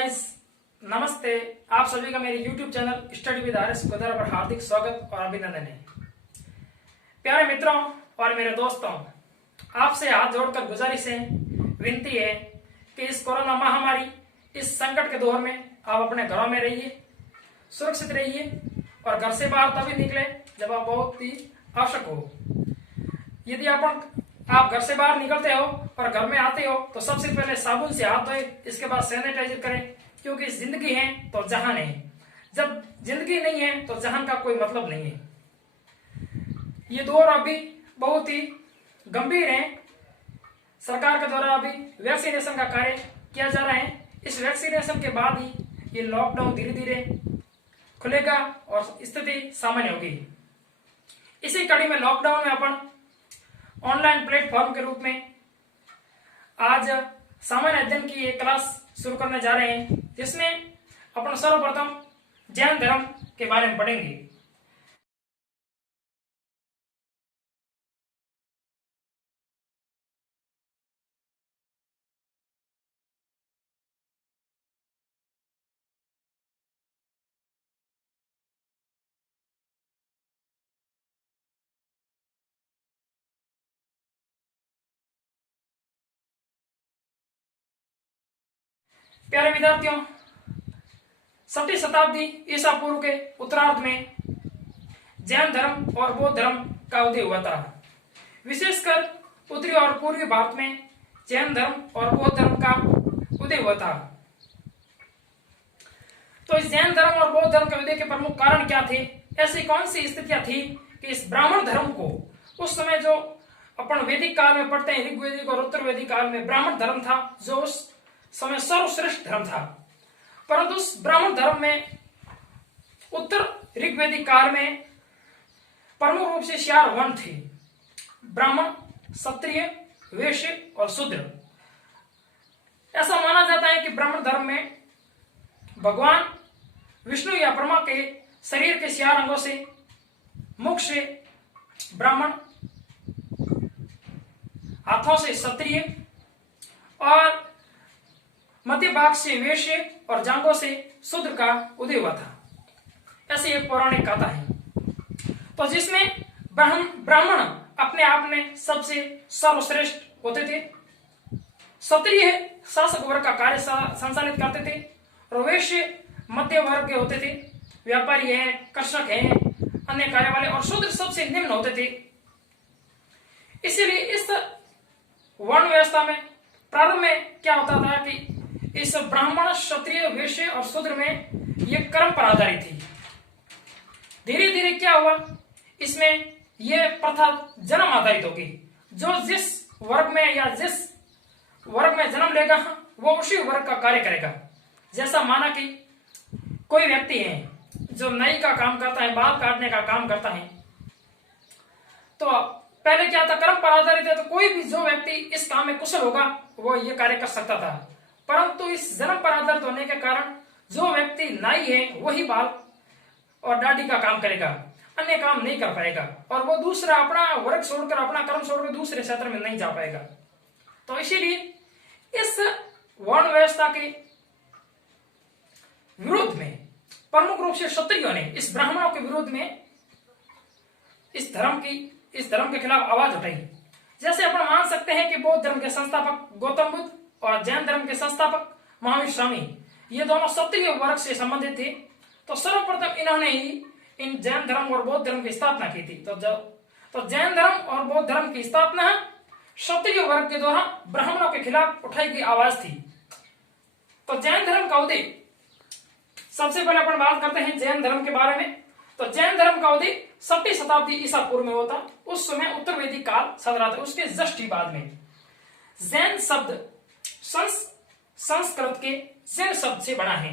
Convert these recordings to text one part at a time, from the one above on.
Guys, नमस्ते। आप सभी का मेरे YouTube channel study with R S Godara पर हार्दिक स्वागत और अभिनंदन है। प्यारे मित्रों और मेरे दोस्तों, आपसे हाथ जोड़कर गुजारिश है, विनती है कि इस कोरोना महामारी, इस संकट के दौर में आप अपने घरों में रहिए, सुरक्षित रहिए और घर से बाहर तभी निकले जब आप बहुत ही आवश्यक हो। यदि आप घर से बाहर निकलते हो और घर में आते हो तो सबसे पहले साबुन से हाथ धोए, इसके बाद सैनिटाइजर करें, क्योंकि जिंदगी है तो जहान है। जब जिंदगी नहीं है तो जहान का कोई मतलब नहीं है। ये दौर अभी बहुत ही गंभीर है। सरकार के द्वारा अभी वैक्सीनेशन का कार्य किया जा रहा है। इस वैक्सीनेशन के बाद ही ये लॉकडाउन धीरे धीरे खुलेगा और स्थिति सामान्य होगी। इसी कड़ी में लॉकडाउन में अपन ऑनलाइन प्लेटफॉर्म के रूप में आज सामान्य अध्ययन की एक क्लास शुरू करने जा रहे हैं, जिसमें अपन सर्वप्रथम जैन धर्म के बारे में पढ़ेंगे। प्यारे विद्यार्थियों, 6वीं शताब्दी ईसा पूर्व के उत्तरार्ध में जैन धर्म और बौद्ध धर्म का उदय हुआ था। विशेषकर उत्तरी और पूर्वी भारत में जैन धर्म और बौद्ध धर्म का उदय हुआ था। तो इस जैन धर्म और बौद्ध धर्म के उदय के प्रमुख कारण क्या थे? ऐसी कौन सी स्थितियां थी कि इस ब्राह्मण धर्म को, उस समय जो अपन वैदिक काल में पढ़ते हैं, ऋग्वैदिक और उत्तर वैदिक काल में ब्राह्मण धर्म था जो उस समय सर्वश्रेष्ठ धर्म था, परंतु उस ब्राह्मण धर्म में उत्तर ऋग्वैदिक काल में प्रमुख रूप से 4 वर्ण थे: ब्राह्मण, क्षत्रिय, वैश्य और शूद्र। ऐसा माना जाता है कि ब्राह्मण धर्म में भगवान विष्णु या ब्रह्मा के शरीर के 4 अंगों से मुख से ब्राह्मण, हाथों से क्षत्रिय और मध्य भाग से वैश्य और जांघों से शूद्र का उदय हुआ था। ऐसी एक पौराणिक कथा है। तो जिसमें ब्राह्मण अपने आप में सबसे सर्वश्रेष्ठ होते थे, क्षत्रिय शासक वर्ग का कार्य संचालित करते थे और वैश्य मध्य वर्ग के होते थे, व्यापारी हैं, कृषक हैं, अन्य कार्य वाले, और शूद्र सबसे निम्न होते थे। इसीलिए इस वर्ण व्यवस्था में प्रारंभ में क्या होता था कि इस ब्राह्मण, क्षत्रिय, वैश्य और शूद्र में ये कर्म पर आधारित थी। धीरे धीरे क्या हुआ, इसमें यह प्रथा जन्म आधारित होगी। जो जिस वर्ग में या जिस वर्ग में जन्म लेगा वो उसी वर्ग का कार्य करेगा। जैसा माना कि कोई व्यक्ति है जो नाई का काम करता है, बाल काटने का काम करता है, तो पहले क्या था, कर्म पर आधारित है, तो कोई भी जो व्यक्ति इस काम में कुशल होगा वो ये कार्य कर सकता था। परंतु इस जन्म पर आधारित होने के कारण जो व्यक्ति नाई है वही बाल और दाढ़ी का काम करेगा, अन्य काम नहीं कर पाएगा, और वो दूसरा अपना वर्ग छोड़कर, अपना कर्म छोड़कर दूसरे क्षेत्र में नहीं जा पाएगा। तो इसीलिए इस वर्ण व्यवस्था के विरोध में प्रमुख रूप से क्षत्रियों ने, इस ब्राह्मणों के विरोध में इस धर्म के खिलाफ आवाज उठाई। जैसे अपन मान सकते हैं कि बौद्ध धर्म के संस्थापक गौतम बुद्ध और जैन धर्म के संस्थापक महावीर स्वामी, ये दोनों क्षत्रिय वर्ग से संबंधित थे। तो सर्वप्रथम इन्होंने ही इन जैन धर्म और बौद्ध धर्म की स्थापना की थी। तो जैन धर्म और बौद्ध धर्म की स्थापना क्षत्रिय वर्ग के द्वारा ब्राह्मणों के खिलाफ उठाई गई आवाज थी। तो जैन धर्म का उदय, सबसे पहले अपन बात करते हैं जैन धर्म के बारे में। तो जैन धर्म का उदय 6वीं शताब्दी ईसा पूर्व में होता। उस समय उत्तर वैदिक काल चल रहा था। उसके जस्ट ही बाद में जैन शब्द संस्कृत के जैन शब्द से बना है।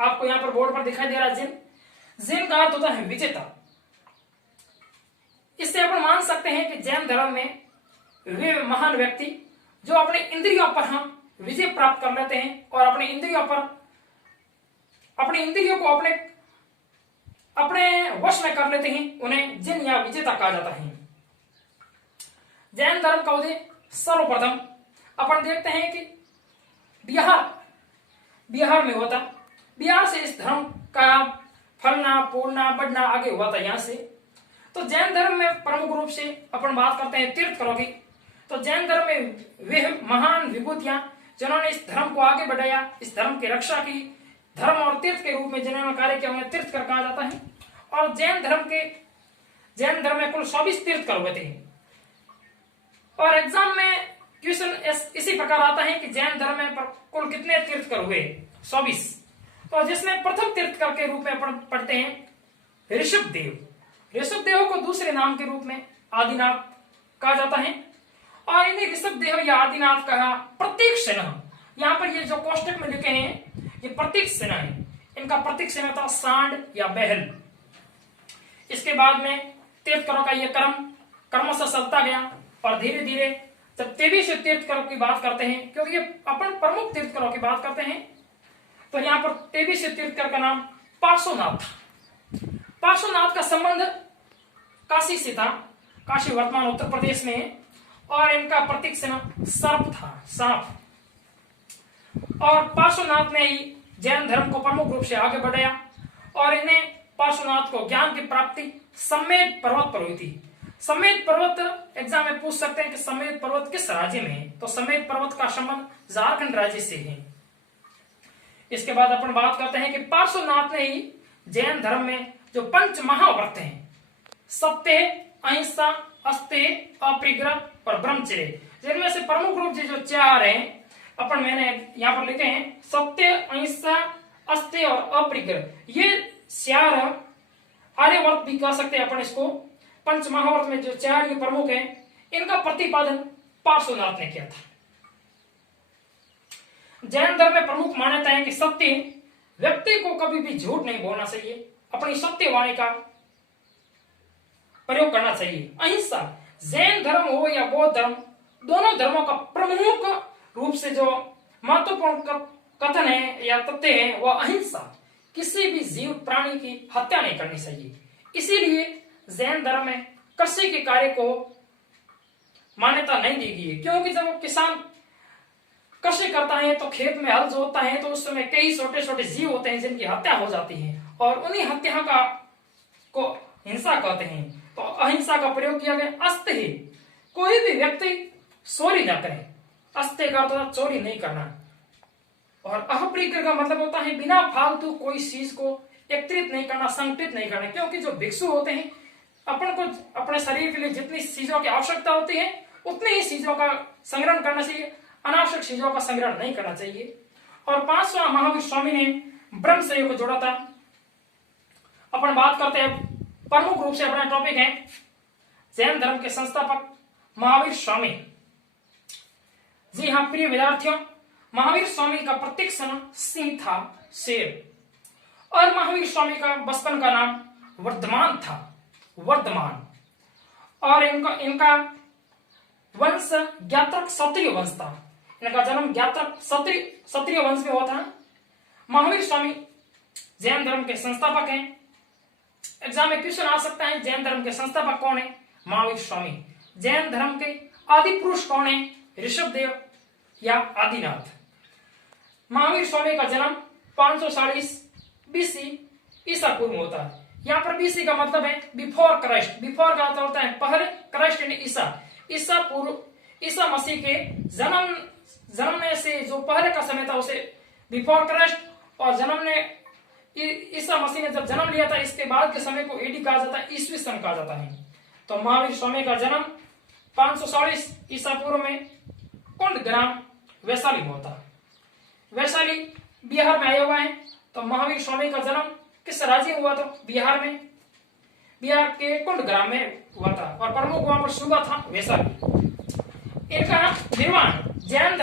आपको यहाँ पर बोर्ड पर दिखाई दे रहा है जैन। जैन का अर्थ होता है विजेता। इससे अपन मान सकते हैं कि जैन धर्म में वे महान व्यक्ति जो अपने इंद्रियों पर विजय प्राप्त कर लेते हैं और अपनी इंद्रियों को अपने वश में कर लेते हैं, उन्हें जिन या विजेता कहा जाता है। जैन धर्म का उदय सर्वप्रथम अपन देखते हैं कि बिहार बिहार में हुआ था। बिहार से इस धर्म का फलना फूलना बढ़ना आगे हुआ था यहाँ से। तो जैन धर्म में प्रमुख रूप से अपन बात करते हैं तीर्थंकरों की। तो जैन धर्म में वे महान विभूतियां जिन्होंने इस धर्म को आगे बढ़ाया, इस धर्म की रक्षा की, धर्म और तीर्थ के रूप में जिन्होंने कार्य किया उन्हें तीर्थंकर कहा जाता है। और जैन धर्म में कुल 24 तीर्थंकर हुए थे। और एग्जाम में क्वेश्चन इसी प्रकार आता है कि जैन धर्म में कुल कितने तीर्थंकर हुए? 24। तो जिसमें प्रथम तीर्थंकर के रूप में अपन पढ़ते हैं ऋषभदेव। ऋषभदेव को दूसरे नाम के रूप में आदिनाथ कहा जाता है। और इन्हें ऋषभदेव या आदिनाथ कहा प्रतीक सेना। यहाँ पर ये जो कोष्टक में लिखे हैं ये प्रतीक सेना है। इनका प्रतीक सेना था सांड या बैल। इसके बाद में तीर्थंकरों का ये क्रमशः चलता गया और धीरे धीरे जब 23 तीर्थंकरों की बात करते हैं, क्योंकि ये अपन प्रमुख तीर्थंकरों की बात करते हैं, तो यहाँ पर 23 तीर्थंकर का नाम पार्श्वनाथ था। पार्श्वनाथ का संबंध काशी से था। काशी वर्तमान उत्तर प्रदेश में है। और इनका प्रतीक चिन्ह सर्प था, सांप। और पार्श्वनाथ ने ही जैन धर्म को प्रमुख रूप से आगे बढ़ाया। और इन्हें पार्श्वनाथ को ज्ञान की प्राप्ति सम्मेद पर्वत पर हुई थी। सम्मेद पर्वत एग्जाम में पूछ सकते हैं कि सम्मेद पर्वत किस राज्य में है? तो सम्मेद पर्वत का संबंध झारखंड राज्य से है। इसके बाद अपन बात करते हैं कि पार्श्वनाथ ने ही जैन धर्म में जो पंच महाव्रत हैं, सत्य, अहिंसा, अस्तेय, अपरिग्रह और ब्रह्मचर्य, जिनमें से प्रमुख रूप से जो 4 हैं अपन मैंने यहाँ पर लिखे हैं सत्य, अहिंसा, अस्तेय और अपरिग्रह। ये 4 आर्यवर्त भी कह सकते हैं अपन इसको। पंच महाव्रत में जो 4 ये प्रमुख हैं, इनका प्रतिपादन पार्श्वनाथ ने किया था। जैन धर्म में प्रमुख मान्यता है कि सत्य, व्यक्ति को कभी भी झूठ नहीं बोलना चाहिए, अपनी सत्य वाणी का प्रयोग करना चाहिए। अहिंसा, जैन धर्म हो या बौद्ध धर्म, दोनों धर्मों का प्रमुख रूप से जो महत्वपूर्ण कथन है या तथ्य है वह अहिंसा। किसी भी जीव प्राणी की हत्या नहीं करनी चाहिए। इसीलिए जैन धर्म में कृषि के कार्य को मान्यता नहीं दी गई है, क्योंकि जब वो किसान कृषि करता है तो खेत में हल जोतता है तो उस समय कई छोटे छोटे जीव होते हैं जिनकी हत्या हो जाती है और उन्हीं हत्या को हिंसा कहते हैं। तो अहिंसा का प्रयोग किया गया। अस्तेय, कोई भी व्यक्ति चोरी न करे। अस्तेय का अर्थ चोरी नहीं करना। और अपरिग्रह का मतलब होता है बिना फालतू कोई चीज को एकत्रित नहीं करना, संगठित नहीं करना। क्योंकि जो भिक्षु होते हैं अपन को अपने शरीर के लिए जितनी चीजों की आवश्यकता होती है उतनी ही चीजों का संग्रहण करना चाहिए, अनावश्यक चीजों का संग्रहण नहीं करना चाहिए। और 5वां महावीर स्वामी ने ब्रह्मचर्य को जोड़ा था। अपन बात करते हैं प्रमुख रूप से अपना टॉपिक है जैन धर्म के संस्थापक महावीर स्वामी। जी हाँ प्रिय विद्यार्थियों, महावीर स्वामी का प्रतीक चिन्ह सिंह था, शेर। और महावीर स्वामी का बचपन का नाम वर्धमान था, वर्धमान। और इनका वंश ज्ञात्रक क्षत्रिय वंश था। इनका जन्म ज्ञात्रक क्षत्रिय वंश में हुआ था। महावीर स्वामी जैन धर्म के संस्थापक हैं। एग्जाम में क्वेश्चन आ सकता है जैन धर्म के संस्थापक कौन है? महावीर स्वामी। जैन धर्म के आदि पुरुष कौन है? ऋषभदेव या आदिनाथ। महावीर स्वामी का जन्म 540 बीसी ईसा पूर्व में होता है। यहाँ पर बीसी का मतलब है बिफोर क्राइस्ट। बिफोर का अर्थ होता है पहले, क्राइस्ट यानी ईसा, ईसा पूर्व, ईसा मसीह के जन्मने से जो पहले का समय था उसे बिफोर क्राइस्ट, और ईसा मसीह ने जब जन्म लिया था इसके बाद के समय को एडी कहा जाता है, ईस्वी सन कहा जाता है। तो महावीर स्वामी का जन्म 540 ईसा पूर्व में कुंड ग्राम वैशाली में होता है। वैशाली बिहार में आया हुआ है। तो महावीर स्वामी का जन्म किस राज्य में हुआ? तो बिहार में, बिहार के कुंड ग्राम में हुआ था। और प्रमुख वहां पर सूबा था वैशाली। इनका निर्वाण जैन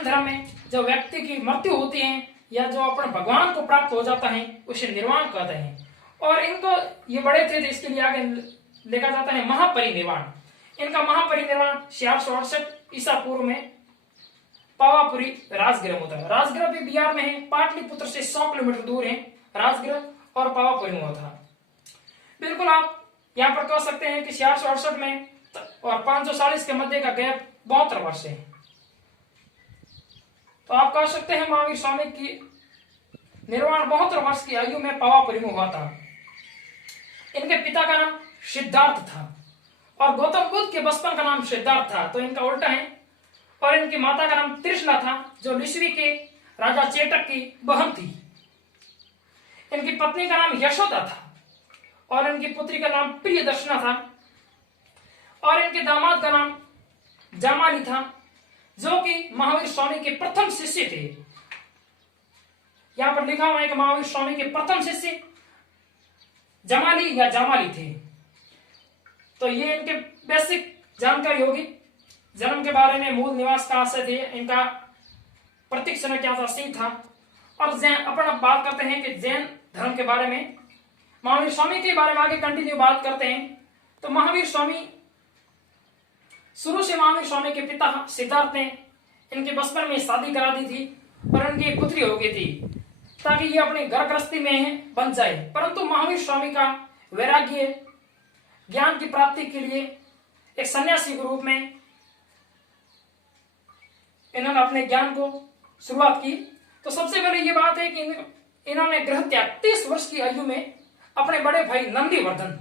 धर्म में जो व्यक्ति की मृत्यु होती है या जो अपन भगवान को प्राप्त हो जाता है उसे निर्वाण कहते हैं। और इनको ये बड़े थे तो इसके लिए आगे लिखा जाता है महापरिनिर्वाण। इनका महापरिनिर्वाण 468 ईसा पूर्व में पावापुरी राजगृह होता है। राजगृह भी बिहार में है, पाटलिपुत्र से 100 किलोमीटर दूर है राजगृह और पावापुरी में होता है। बिल्कुल आप यहाँ पर कह सकते हैं कि 468 में और 540 के मध्य का गैप 72 वर्ष है। तो आप कह सकते हैं महावीर स्वामी की निर्वाण 72 वर्ष की आयु में पावापुरी में हुआ था। इनके पिता का नाम सिद्धार्थ था और गौतम बुद्ध के बचपन का नाम सिद्धार्थ था, तो इनका उल्टा है। और इनकी माता का नाम तृष्णा था जो लिच्छवी के राजा चेटक की बहन थी। इनकी पत्नी का नाम यशोदा था और इनकी पुत्री का नाम प्रियदर्शना था और इनके दामाद का नाम जामाली था जो कि महावीर स्वामी के प्रथम शिष्य थे। यहां पर लिखा हुआ है कि महावीर स्वामी के प्रथम शिष्य जमाली या जामाली थे। तो ये इनके बेसिक जानकारी होगी। जन्म के बारे में, मूल निवास कहां से थे, इनका प्रतीक समय क्या था, सिंह था। और अपन अब बात करते हैं कि जैन धर्म के बारे में, महावीर स्वामी के बारे में आगे कंटिन्यू बात करते हैं। तो महावीर स्वामी शुरू से महावीर स्वामी के पिता सिद्धार्थ ने इनके बचपन में शादी करा दी थी और इनकी एक पुत्री हो गई थी ताकि ये अपने घर गृहस्थी में बन जाए। परंतु महावीर स्वामी का वैराग्य ज्ञान की प्राप्ति के लिए एक सन्यासी के रूप में इन्होंने अपने ज्ञान को शुरुआत की। तो सबसे पहले ये बात है कि इन्होंने गृह त्याग 30 वर्ष की आयु में अपने बड़े भाई नंदीवर्धन,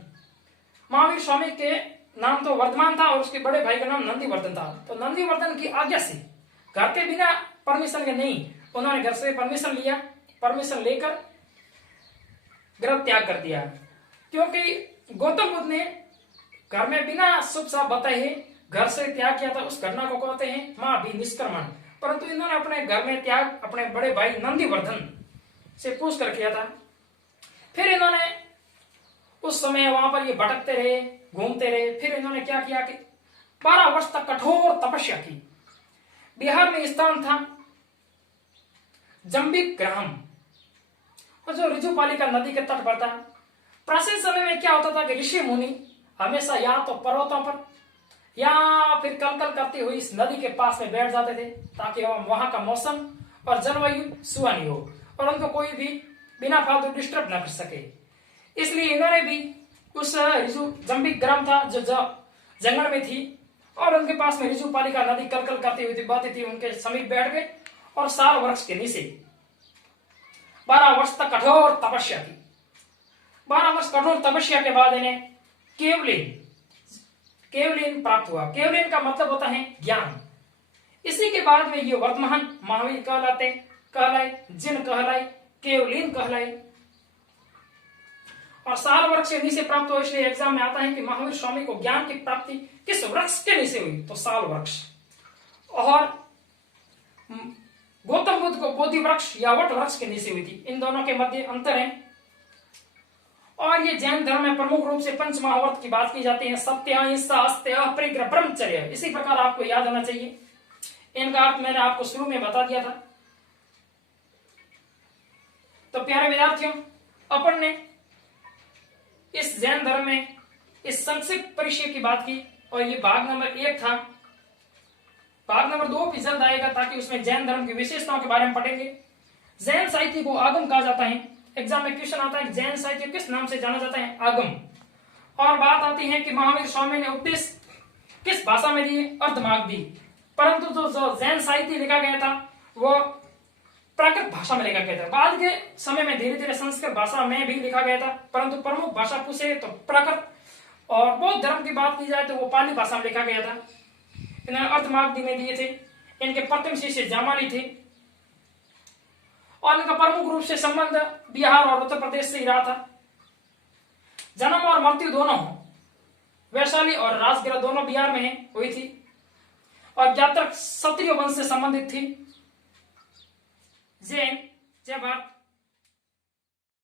महावीर स्वामी के नाम तो वर्धमान था और उसके बड़े भाई का नाम नंदीवर्धन था। तो नंदीवर्धन की आज्ञा से, घर के बिना परमिशन के नहीं, उन्होंने घर से परमिशन लिया। परमिशन लेकर गृह त्याग कर दिया, क्योंकि गौतम बुद्ध ने घर में बिना शुभ साफ बताए घर से त्याग किया था। उस घटना को कहते हैं महाभिनिष्क्रमण। परंतु इन्होंने अपने घर में त्याग अपने बड़े भाई नंदीवर्धन से पूछ कर किया था। फिर इन्होंने उस समय वहां पर ये भटकते रहे, घूमते रहे। फिर इन्होंने क्या किया कि 12 वर्ष तक कठोर तपस्या की। बिहार में स्थान था जंबिक ग्राम, और जो ऋजुपालिका नदी के तट पर था। प्राचीन समय में क्या होता था कि ऋषि मुनि हमेशा या तो पर्वतों पर या फिर कलकल करती हुई इस नदी के पास में बैठ जाते थे ताकि वहां का मौसम और जलवायु सुहानी हो और उनको कोई भी बिना फालतू डिस्टर्ब न कर सके। इसलिए इन्होंने भी उस ऋजु जंबिक ग्राम था जो जंगल में थी और उनके पास में ऋजुपालिका नदी कलकल करती हुई बहती थी, उनके समीप बैठ गए और साल वृक्ष के नीचे 12 वर्ष तक कठोर तपस्या की। 12 वर्ष कठोर तपस्या के बाद इन्हें केवलिन प्राप्त हुआ। केवलिन का मतलब होता है ज्ञान। इसी के बाद में ये वर्तमान महावीर कहलाए, जिन कहलाए, केवलिन कहलाए। और साल वृक्ष के नीचे प्राप्त हुआ, इसलिए एग्जाम में आता है कि महावीर स्वामी को ज्ञान की प्राप्ति किस वृक्ष के नीचे हुई, तो साल वृक्ष। और गौतम बुद्ध को बोधि वृक्ष या वट वृक्ष के नीचे हुई थी। इन दोनों के मध्य अंतर है। और ये जैन धर्म में प्रमुख रूप से पंच महाव्रत की बात की जाती है, सत्य, अहिंसा, अस्तेय, परिग्रह, ब्रह्मचर्य। इसी प्रकार आपको याद होना चाहिए। इनका अर्थ मैंने आपको शुरू में बता दिया था। तो प्यारे विद्यार्थियों, अपन ने इस जैन धर्म में इस संक्षिप्त परिचय की बात की और ये भाग नंबर 1 था। भाग नंबर 2 भी जल्द आएगा ताकि उसमें जैन धर्म की विशेषताओं के बारे में पढ़ेंगे। जैन साहित्य को आगम कहा जाता है। एग्जाम में क्वेश्चन आता है जैन साहित्य किस नाम से जाना जाता है, आगम। और बात आती है कि महावीर स्वामी ने उपदेश किस भाषा में दिए, अर्धमार्ग दी। परंतु जो जैन साहित्य लिखा गया था वो प्राकृत भाषा में लिखा गया था। बाद के समय में धीरे धीरे संस्कृत भाषा में भी लिखा गया था, परंतु प्रमुख भाषा पूछे तो प्राकृत। और बौद्ध धर्म की बात की जाए तो वो पाली भाषा में लिखा गया था। इन्होंने अर्धमार्ग में दिए थे। इनके प्रथम शिष्य जामाली थे और इनका प्रमुख रूप से संबंध बिहार और उत्तर प्रदेश से ही रहा था। जन्म और मृत्यु दोनों वैशाली और राजगिरा दोनों बिहार में हुई थी और ज्यादातर क्षत्रिय वंश से संबंधित थी। जय हिंद, जय भारत।